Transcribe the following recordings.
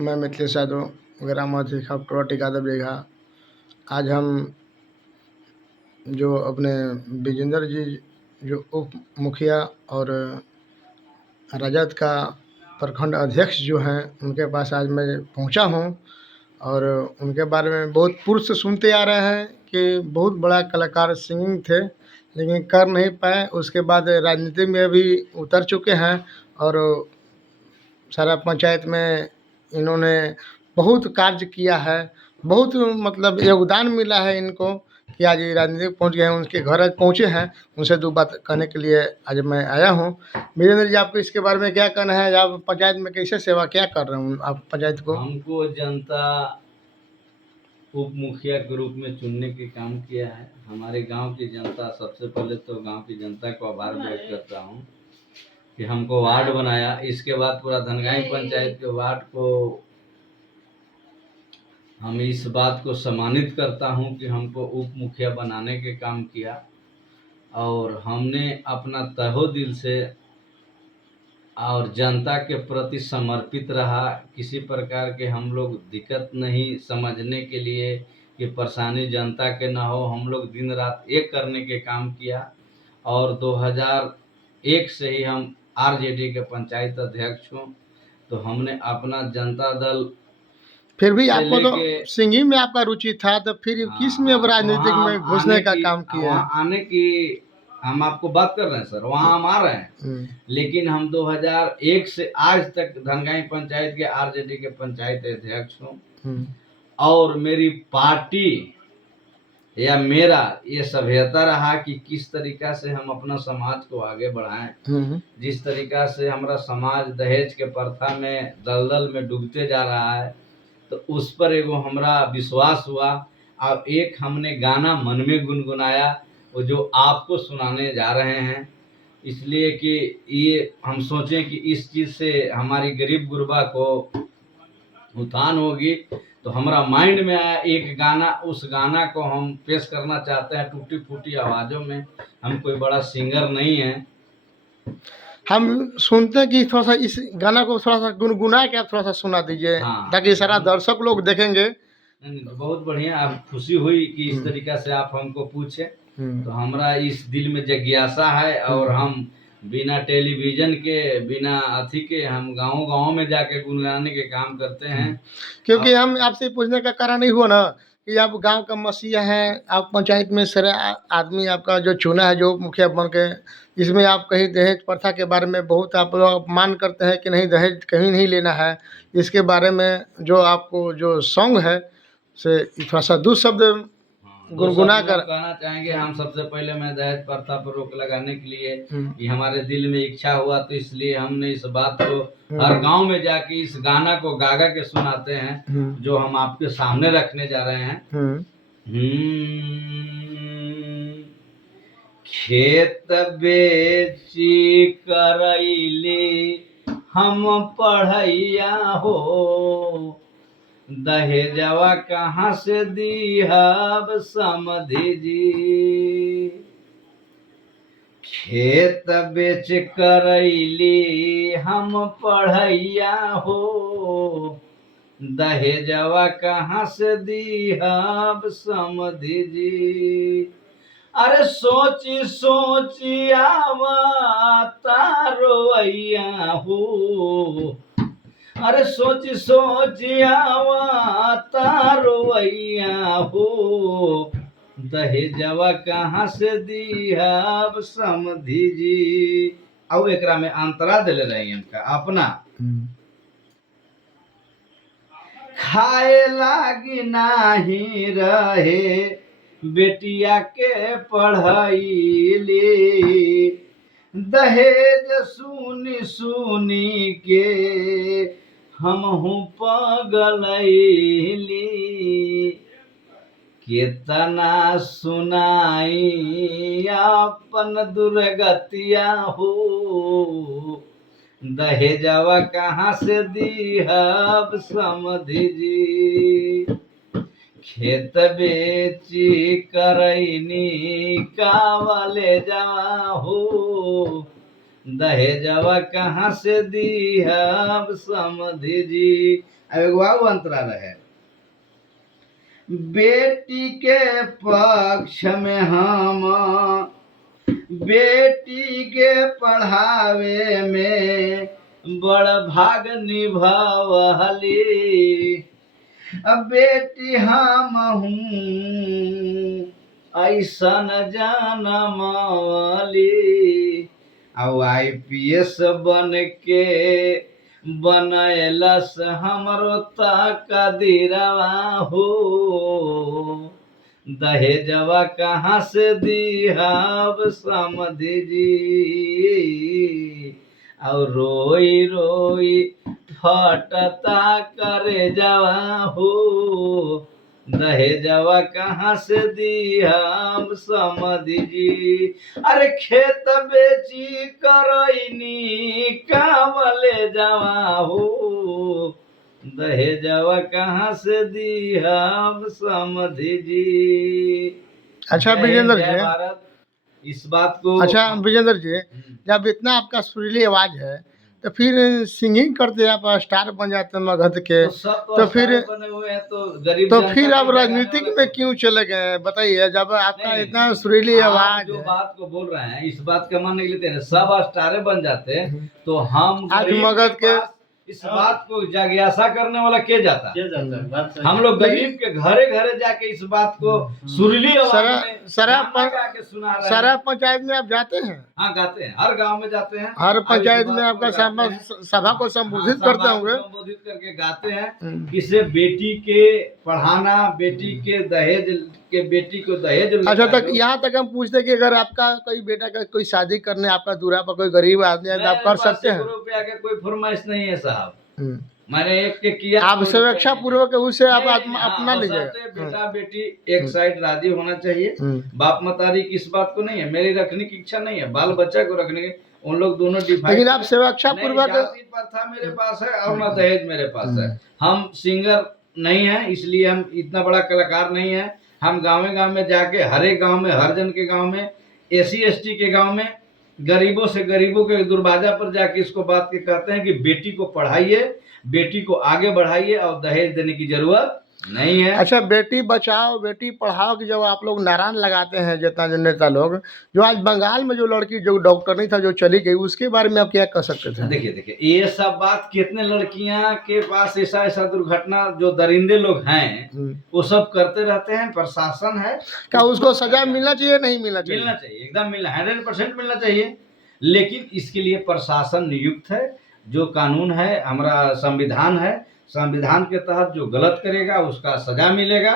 मैं मिथिलेश यादव ग्राम अधिखा टोला बेघा। आज हम जो अपने विजेंद्र जी जो उप मुखिया और राजद का प्रखंड अध्यक्ष जो हैं उनके पास आज मैं पहुंचा हूं और उनके बारे में बहुत पूर्व से सुनते आ रहे हैं कि बहुत बड़ा कलाकार सिंगिंग थे, लेकिन कर नहीं पाए। उसके बाद राजनीति में भी उतर चुके हैं और सारा पंचायत में इन्होंने बहुत कार्य किया है, बहुत मतलब योगदान मिला है इनको कि आज ये राजनीति में पहुँच गए हैं, उनके घर आज पहुँचे हैं। उनसे 2 बात कहने के लिए आज मैं आया हूँ। वीरेंद्र जी, आपको इसके बारे में क्या कहना है? आप पंचायत में कैसे सेवा क्या कर रहे हैं आप पंचायत को? हमको जनता उप मुखिया के रूप में चुनने के काम किया है। हमारे गांव की जनता, सबसे पहले तो गांव की जनता को आभार व्यक्त करता हूं कि हमको वार्ड बनाया। इसके बाद पूरा धनगाई पंचायत के वार्ड को हम इस बात को सम्मानित करता हूं कि हमको उप मुखिया बनाने के काम किया और हमने अपना तहो दिल से और जनता के प्रति समर्पित रहा। किसी प्रकार के हम लोग दिक्कत नहीं समझने के लिए कि परेशानी जनता के ना हो, हम लोग दिन रात एक करने के काम किया। और 2001 से ही हम आरजेडी के पंचायत अध्यक्ष हूँ। तो हमने अपना जनता दल फिर भी से आपको तो लेके सिंगिंग में आपका रुचि था, तो फिर किस में अब राजनीतिक वहाँ में घुसने का काम किए वहाँ हैं? आने की हम आपको बात कर रहे हैं सर, वहाँ हम आ रहे हैं। लेकिन हम 2001 से आज तक धनगाई पंचायत के आरजेडी के पंचायत अध्यक्ष हूँ और मेरी पार्टी या मेरा ये सभ्यता रहा कि किस तरीका से हम अपना समाज को आगे बढ़ाएं। जिस तरीका से हमारा समाज दहेज के प्रथा में दलदल में डूबते जा रहा है, तो उस पर एगो हमरा विश्वास हुआ और एक हमने गाना मन में गुनगुनाया, वो जो आपको सुनाने जा रहे हैं। इसलिए कि ये हम सोचें कि इस चीज़ से हमारी गरीब गुरबा को उत्थान होगी, तो हमारा माइंड में आया एक गाना। उस गाना को हम पेश करना चाहते हैं टूटी फूटी आवाज़ों में। हम कोई बड़ा सिंगर नहीं है। हम सुनते हैं कि थोड़ा सा इस गाना को थोड़ा सा गुनगुना के आप थोड़ा सा सुना दीजिए। हाँ। ताकि सारा दर्शक लोग देखेंगे। नहीं, तो बहुत बढ़िया, आप खुशी हुई कि इस तरीका से आप हमको पूछे। तो हमारा इस दिल में जिज्ञासा है और हम बिना टेलीविजन के, बिना अथी के, हम गाँव में जाके गुनगुनाने के काम करते हैं। क्योंकि हम आपसे पूछने का कारण नहीं हुआ ना कि आप गांव का मसीहा हैं, आप पंचायत में सारा आदमी आपका जो चुना है जो मुखिया बन के, इसमें आप कहीं दहेज प्रथा के बारे में बहुत आप लोग अपमान करते हैं कि नहीं दहेज कहीं नहीं लेना है। इसके बारे में जो आपको जो सॉन्ग है से थोड़ा सा 2 शब्द गुनगुना कर कहना चाहेंगे। हम सबसे पहले मैं दहेज प्रथा पर रोक लगाने के लिए कि हमारे दिल में इच्छा हुआ, तो इसलिए हमने इस बात को हर गांव में जाके इस गाना को गागा के सुनाते हैं जो हम आपके सामने रखने जा रहे हैं। खेत बेची करैली हम पढ़ैया हो, दहेजवा कहाँ से दीहब समधी जी। खेत बेच करैली हम पढ़ैया हो, दहेजवा कहाँ से दीहब समधी जी। अरे सोची सोची आवता रोइया हो, अरे सोची सोची आवता रोइया हो, दहेजवा कहाँ से दीहब समधी जी। अब एकरा में अंतरा दिले रही इनका अपना खाए लागी नाही रहे बेटिया के पढ़ाईली, दहेज सुनी सुनी के हम हूँ पगलैली। कितना सुनाई अपन दुर्गतिया हो, दहेजवा कहाँ से दीहब समधी जी। खेत बेची करैनी कावले जा हो, दहेजवा कहाँ से दी अब समधि जी। अब एगो आऊ अंतरा रहे, बेटी के पक्ष में हम बेटी के पढ़ावे में बड़ भाग निभावली, अब बेटी हम हूँ ऐसन जनमवली, अब IPS बन के बनैलस हमरो तकदीरवा हो, दहेजवा कहाँ से दीहब समधि जी, और रोई रोई फटता करे जवा हो, दहेजवा कहाँ से दीहब समधि जी। अरे खेत बेची करैनी काम ले जावा हो, दहेजवा कहाँ से दीहब समधि जी। अच्छा विजेंद्र जय जी, भारत। इस बात को अच्छा विजेंद्र जी, जब इतना आपका सुरीली आवाज है तो फिर सिंगिंग करते आप स्टार बन जाते हैं मगध के, तो सब तो फिर बने हुए हैं, तो गरीब तो जनता फिर के आप लिए गाने राजनीतिक वाले में तो- क्यों चले गए बताइए, जब आपका नहीं, इतना सुरीली आप आवाज जो है। बात को बोल रहे हैं इस बात का मानने के लिए तैयार, सब स्टारे बन जाते हैं, तो हम आज गरीब मगध के पास इस बात को जिज्ञासा करने वाला के जाता है? बात सही हम लोग गरीब के घरे घरे जाके इस बात को सुरीली आवाज में गाना गा के सुना रहे हैं। सारा पंचायत में आप जाते हैं, हाँ गाते हैं, हर गांव में जाते हैं, हर अब इस पंचायत बात में को आपका गाते हैं। सभा को हाँ, संबोधित सब करते बात होंगे। संबोधित करके गाते हैं कि से बेटी के पढ़ाना, बेटी के दहेज के, बेटी को दहेज अच्छा, तक लो। यहाँ तक हम पूछते हैं कि अगर आपका कोई बेटा का कोई शादी करने आपका दूरा पर कोई गरीब आदमी है तो आप मेरे कर पास सकते 1 हैं। रुपया के कोई फरमाइश नहीं है साहब, हम्म। मैंने एक के किया आप कोई सुरक्षा रुपया पूर्वक उससे आप नहीं। नहीं, हाँ, अपना लीजिए। बशर्ते बेटा बेटी एक साइड राजी होना चाहिए, बाप मतारी की इस बात को नहीं है, मेरी रखने की इच्छा नहीं है, बाल बच्चा को रखने की, उन लोग दोनों डिवाइड। लेकिन आप सुरक्षा पूर्वक, जाति प्रथा मेरे पास है और न दहेज मेरे पास है। हम सिंगर नहीं है, इसलिए हम इतना बड़ा कलाकार नहीं है। हम गाँव में जाके हर एक गाँव में, हर जन के गाँव में, SC ST के गाँव में, गरीबों से गरीबों के दुर्बाजा पर जाके इसको बात के कहते हैं कि बेटी को पढ़ाइए, बेटी को आगे बढ़ाइए और दहेज देने की जरूरत नहीं है। अच्छा, बेटी बचाओ बेटी पढ़ाओ की जब आप लोग नारायण लगाते हैं जितना जो नेता लोग, जो आज बंगाल में जो लड़की जो डॉक्टर नहीं था जो चली गई, उसके बारे में आप क्या कह सकते थे? देखिए ये सब बात कितने लड़कियां के पास ऐसा दुर्घटना, जो दरिंदे लोग हैं वो सब करते रहते हैं। प्रशासन है, क्या उसको सजा मिलना चाहिए नहीं मिलना चाहिए? मिलना चाहिए, एकदम मिलना, 100% मिलना चाहिए। लेकिन इसके लिए प्रशासन नियुक्त है, जो कानून है, हमारा संविधान है, संविधान के तहत जो गलत करेगा उसका सजा मिलेगा।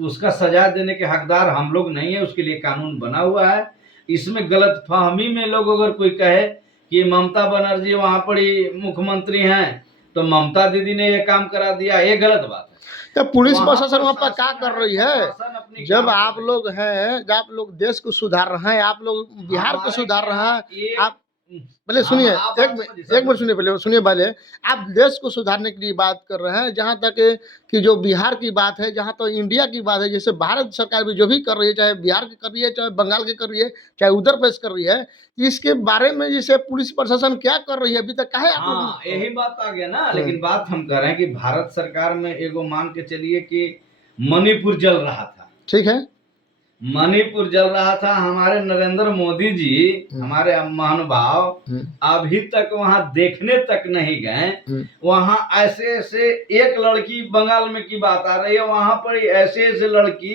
उसका सजा देने के हकदार हम लोग नहीं है, उसके लिए कानून बना हुआ है। इसमें गलत फहमी में लोग अगर कोई कहे कि ममता बनर्जी वहाँ पर ही मुख्यमंत्री हैं तो ममता दीदी ने ये काम करा दिया, ये गलत बात है। तो पुलिस प्रशासन वहाँ पर क्या कर रही है? जब आप काम लोग हैं, जब आप लोग देश को सुधार रहे हैं, आप लोग बिहार को सुधार रहे हैं, आप पहले सुनिए, एक मिनट सुनिए, पहले सुनिए। पहले आप देश को सुधारने के लिए बात कर रहे हैं, जहाँ तक कि जो बिहार की बात है, जहाँ तो इंडिया की बात है, जैसे भारत सरकार भी जो भी कर रही है, चाहे बिहार की कर रही है, चाहे बंगाल की कर रही है, चाहे उत्तर प्रदेश कर रही है, इसके बारे में जैसे पुलिस प्रशासन क्या कर रही है अभी तक? काहे आप लोग? यही बात आ गया ना। लेकिन बात हम कर रहे हैं कि भारत सरकार में एगो मान के चलिए कि मणिपुर जल रहा था, ठीक है, मणिपुर जल रहा था, हमारे नरेंद्र मोदी जी, हमारे महानुभाव अभी तक वहां देखने तक नहीं गए। वहां ऐसे एक लड़की, बंगाल में की बात आ रही है, वहां पर ऐसे लड़की,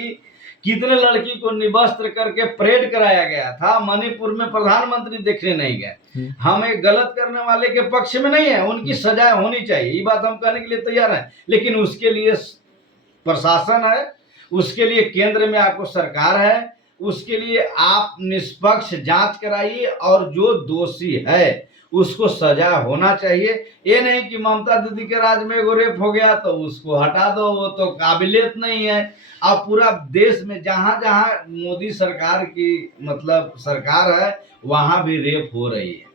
कितने लड़की को निवस्त्र करके परेड कराया गया था। मणिपुर में प्रधानमंत्री देखने नहीं गए। हम एक गलत करने वाले के पक्ष में नहीं है, उनकी सजा होनी चाहिए, ये बात हम कहने के लिए तैयार हैं। लेकिन उसके लिए प्रशासन है, उसके लिए केंद्र में आपको सरकार है, उसके लिए आप निष्पक्ष जांच कराइए और जो दोषी है उसको सजा होना चाहिए। ये नहीं कि ममता दीदी के राज में एगो रेप हो गया तो उसको हटा दो, वो तो काबिलियत नहीं है। अब पूरा देश में जहां जहां मोदी सरकार की मतलब सरकार है वहां भी रेप हो रही है।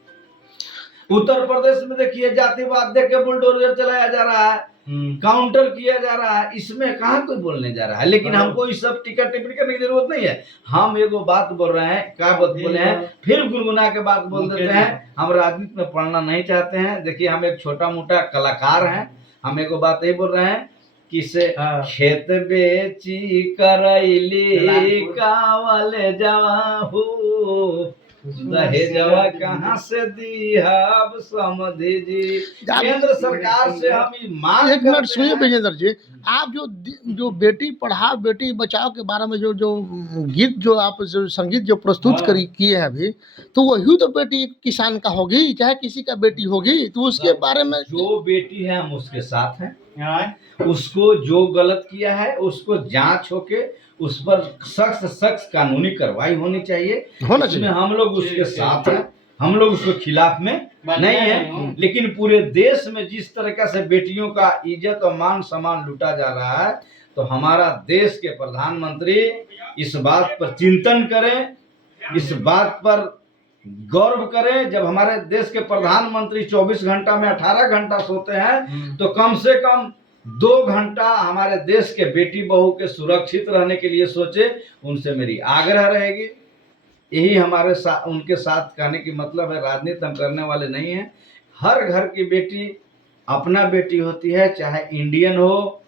उत्तर प्रदेश में देखिए जातिवाद देख के बुलडोजर चलाया जा रहा है, काउंटर किया जा रहा है, इसमें कहाँ कोई बोलने जा रहा है। लेकिन हमको इस सब टिकट टिप्पणी करने की जरूरत नहीं है। हम एगो बात बोल रहे हैं, क्या बात बोले हैं, फिर गुनगुना के बात बोल देते हैं। हम राजनीति में पढ़ना नहीं चाहते हैं। देखिए, हम एक छोटा मोटा कलाकार हैं। हम एगो बात यही बोल रहे हैं कि से खेत बेची करैली कावल जवा हो, दहेजवा कहाँ से दिहब समधि जी। केंद्र सरकार से हम मांग एक मिनट सुनिए विजेंद्र जी, आप जो बेटी पढ़ाओ बेटी बचाओ के बारे में जो गीत जो आप जो संगीत जो प्रस्तुत किए हैं अभी, तो वही तो बेटी किसान का होगी, चाहे किसी का बेटी होगी, तो उसके बारे में जो बेटी है हम उसके साथ हैं। उसको जो गलत किया है उसको जांच होके उस पर सख्त कानूनी कार्रवाई होनी चाहिए। इसमें हम लोग उसके साथ हैं, हम लोग उसके खिलाफ में नहीं है। लेकिन पूरे देश में जिस तरीके से बेटियों का इज्जत और मान सम्मान लूटा जा रहा है, तो हमारा देश के प्रधानमंत्री इस बात पर चिंतन करें, इस बात पर गौरव करें। जब हमारे देश के प्रधानमंत्री 24 घंटा में 18 घंटा सोते हैं, तो कम से कम 2 घंटा हमारे देश के बेटी बहू के सुरक्षित रहने के लिए सोचे। उनसे मेरी आग्रह रहेगी। यही हमारे साथ उनके साथ कहने की मतलब है। राजनीति हम करने वाले नहीं हैं। हर घर की बेटी अपना बेटी होती है, चाहे इंडियन हो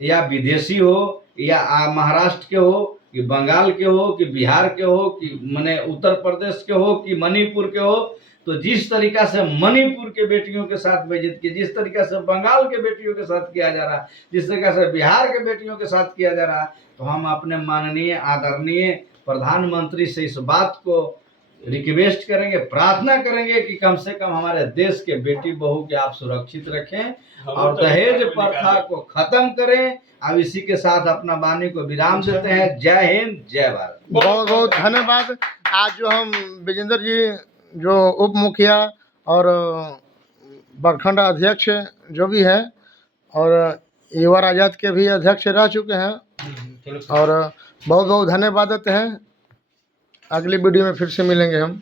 या विदेशी हो या महाराष्ट्र के हो कि बंगाल के हो कि बिहार के हो कि माने उत्तर प्रदेश के हो कि मणिपुर के हो। तो जिस तरीका से मणिपुर के बेटियों के साथ बेइज्जत की, जिस तरीका से बंगाल के बेटियों के साथ किया जा रहा है, जिस तरीका से बिहार के बेटियों के साथ किया जा रहा है, तो हम अपने माननीय आदरणीय प्रधानमंत्री से इस बात को रिक्वेस्ट करेंगे, प्रार्थना करेंगे कि कम से कम हमारे देश के बेटी बहू के आप सुरक्षित रखें और दहेज प्रथा को खत्म करें। अब इसी के साथ अपना वाणी को विराम देते हैं। जय हिंद, जय भारत। बहुत बहुत धन्यवाद। आज जो हम विजेंद्र जी जो उप मुखिया और प्रखंड अध्यक्ष जो भी है और युवा राजद के भी अध्यक्ष रह चुके हैं, और बहुत बहुत धन्यवाद देते हैं। अगली वीडियो में फिर से मिलेंगे हम।